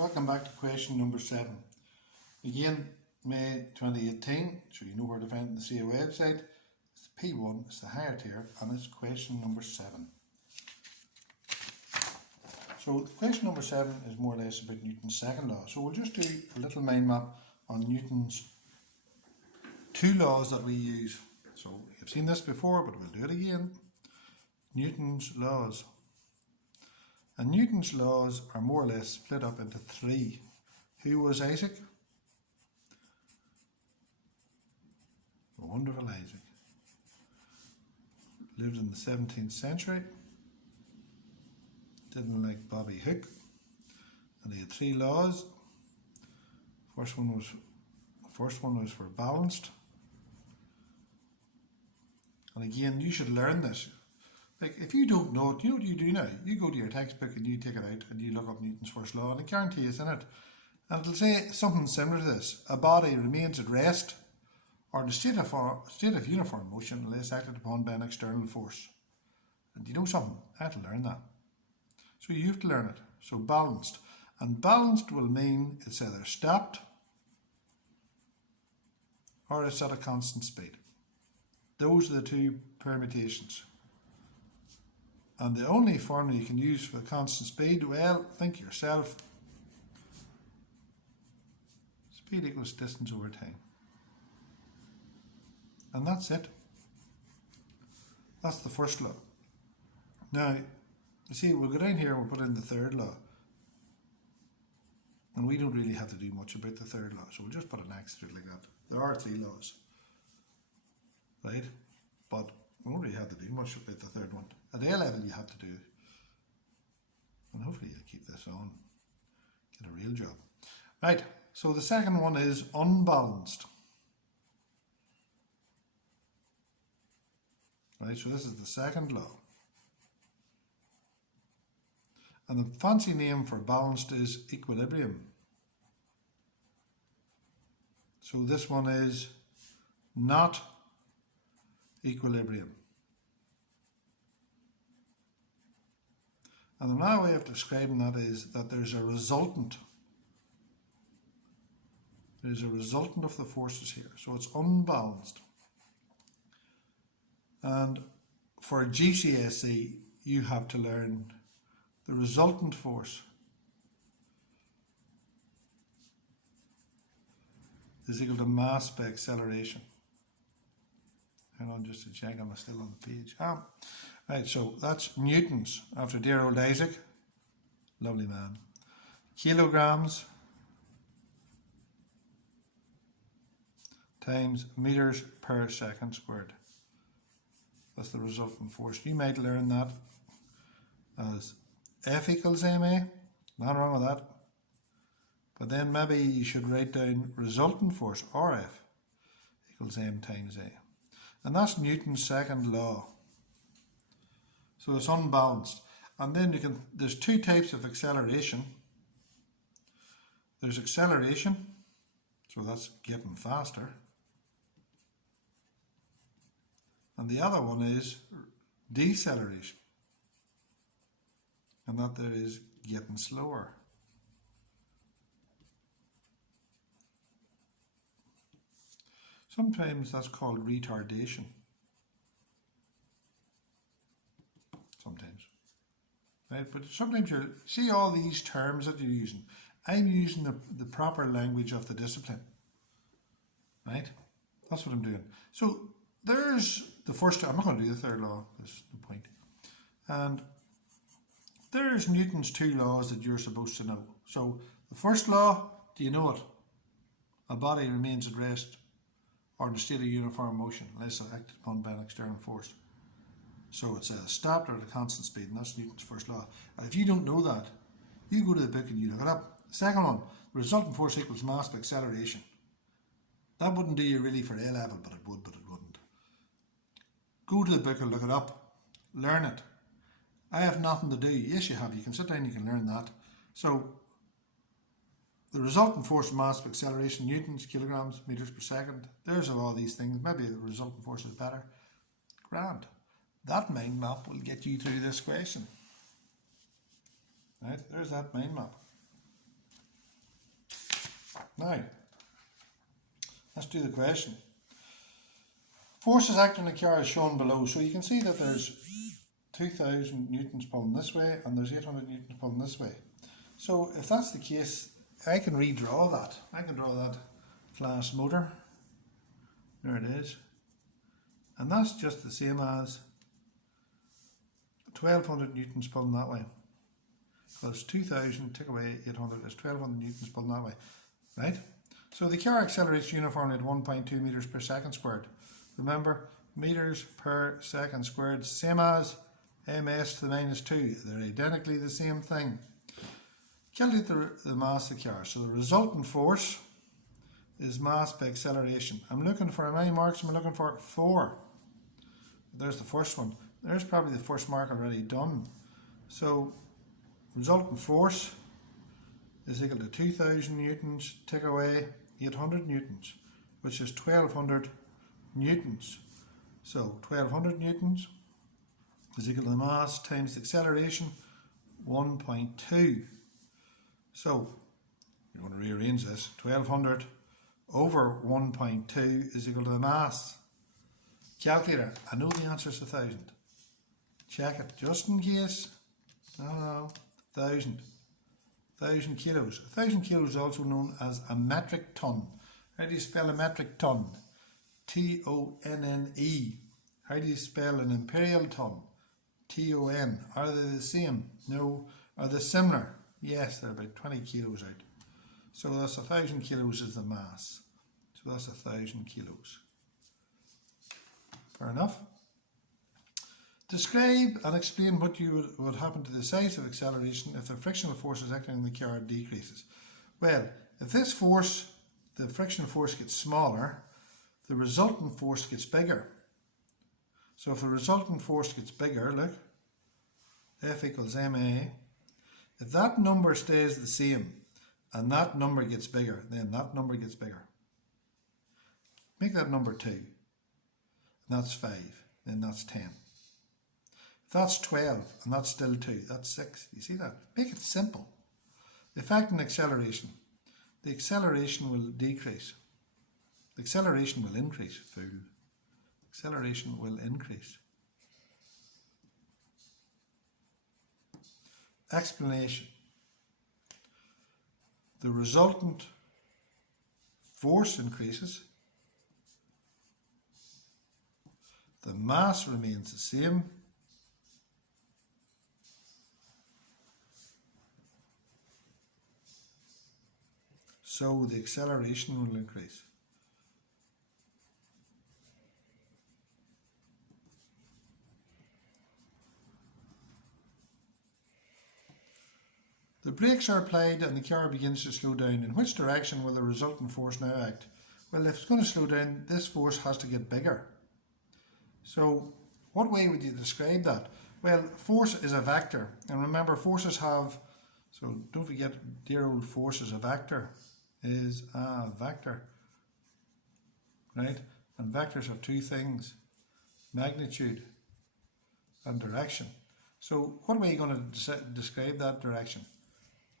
Welcome back to question number 7. Again, May 2018, so you know where to find it on the CA website. It's the P1, it's the higher tier, and it's question number 7. So question number 7 is more or less about Newton's second law. So we'll just do a little mind map on Newton's two laws that we use. So you've seen this before, but we'll do it again. Newton's laws. And Newton's laws are more or less split up into 3. Who was Isaac? The wonderful Isaac. Lived in the 17th century. Didn't like Bobby Hooke. And he had 3 laws. First one was for balanced. And again, you should learn this. Like, if you don't know it, you know what you do now? You go to your textbook and you take it out and you look up Newton's first law, and I guarantee it's in it. And it'll say something similar to this. A body remains at rest or in a state of uniform motion unless acted upon by an external force. And you know something? I had to learn that. So you have to learn it. So balanced. And balanced will mean it's either stopped or it's at a constant speed. Those are the 2 permutations. And the only formula you can use for the constant speed, well, think yourself. Speed equals distance over time. And that's it. That's the first law. Now, you see, we'll go down here and we'll put in the third law. And we don't really have to do much about the third law, so we'll just put an X through it like that. There are 3 laws, right? But we don't really have to do much about the third one. At A level you have to do it. And hopefully you'll keep this on. Get a real job. Right, so the second one is unbalanced. Right, so this is the second law. And the fancy name for balanced is equilibrium. So this one is not equilibrium. And another way of describing that is that there's a resultant. There's a resultant of the forces here. So it's unbalanced. And for GCSE, you have to learn the resultant force is equal to mass by acceleration. Hang on just to check, I'm still on the page. Right, so that's newtons after dear old Isaac. Lovely man. Kilograms times meters per second squared. That's the resultant force. You might learn that as F equals ma. Nothing wrong with that. But then maybe you should write down resultant force, RF, equals m times a. And that's Newton's second law. So it's unbalanced. And then there's 2 types of acceleration. There's acceleration, so that's getting faster. And the other one is deceleration. And that there is getting slower. Sometimes that's called retardation. Sometimes. Right? But sometimes you see all these terms that you're using. I'm using the proper language of the discipline. Right? That's what I'm doing. So there's the first, I'm not going to do the third law, there's no point. And there's Newton's 2 laws that you're supposed to know. So the first law, do you know it? A body remains at rest or in a state of uniform motion unless acted upon by an external force. So it's stopped or at a constant speed, and that's Newton's first law. And if you don't know that, you go to the book and you look it up. The second one, the resultant force equals mass by acceleration. That wouldn't do you really for A level, but it would, but it wouldn't. Go to the book and look it up. Learn it. I have nothing to do. Yes, you have. You can sit down and you can learn that. So the resultant force of mass by acceleration, newtons, kilograms, meters per second. There's all these things. Maybe the resultant force is better. Grand. That mind map will get you through this question. Right, there's that mind map. Now, let's do the question. Forces acting on the car is shown below. So you can see that there's 2000 newtons pulling this way and there's 800 newtons pulling this way. So if that's the case, I can redraw that. I can draw that flash motor. There it is. And that's just the same as 1200 newtons pulling that way. Because 2000 take away 800 is 1200 newtons pulling that way. Right? So the car accelerates uniformly at 1.2 meters per second squared. Remember, meters per second squared, same as ms to the minus 2. They're identically the same thing. Calculate the mass of the car. So the resultant force is mass by acceleration. I'm looking for, how many marks am I looking for? 4. There's the first one. There's probably the first mark already done. So resultant force is equal to 2000 newtons, take away 800 newtons, which is 1200 newtons. So 1200 newtons is equal to the mass times the acceleration, 1.2. So you're going to rearrange this. 1200 over 1.2 is equal to the mass. Calculator, I know the answer is 1000. Check it just in case. No, 1000. 1000 kilos. 1000 kilos is also known as a metric ton. How do you spell a metric ton? T-O-N-N-E. How do you spell an imperial ton? T-O-N. Are they the same? No. Are they similar? Yes, they're about 20 kilos out. So that's 1000 kilos is the mass. So that's 1000 kilos. Fair enough. Describe and explain what would happen to the size of acceleration if the frictional forces acting on the car decreases. Well, if this force, the frictional force, gets smaller, the resultant force gets bigger. So if the resultant force gets bigger, look, F equals ma. If that number stays the same and that number gets bigger, then that number gets bigger. Make that number 2. And that's 5. Then that's 10. If that's 12 and that's still 2, that's 6. You see that? Make it simple. The effect on acceleration. The acceleration will decrease. The acceleration will increase. Fool. Acceleration will increase. Explanation. The resultant force increases. The mass remains the same. So the acceleration will increase. The brakes are applied and the car begins to slow down. In which direction will the resultant force now act? Well, if it's going to slow down, this force has to get bigger. So what way would you describe that? Well, force is a vector. And remember, forces have, so don't forget, dear old force is a vector. Is a vector. Right? And vectors have two things, magnitude and direction. So what way are you going to describe that direction?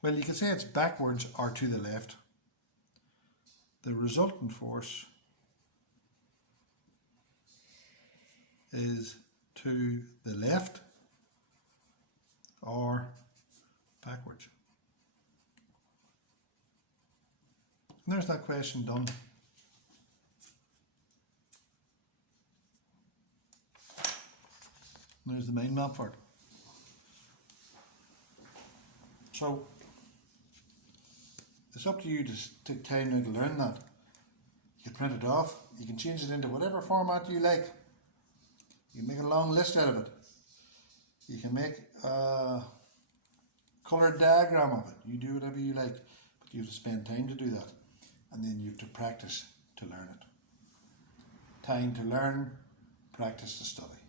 Well, you can say it's backwards or to the left. The resultant force is to the left or backwards. And there's that question done. And there's the mind map for it. So it's up to you to take time now to learn that. You can print it off, you can change it into whatever format you like. You can make a long list out of it. You can make a coloured diagram of it. You do whatever you like, but you have to spend time to do that. And then you have to practice to learn it. Time to learn, practice to study.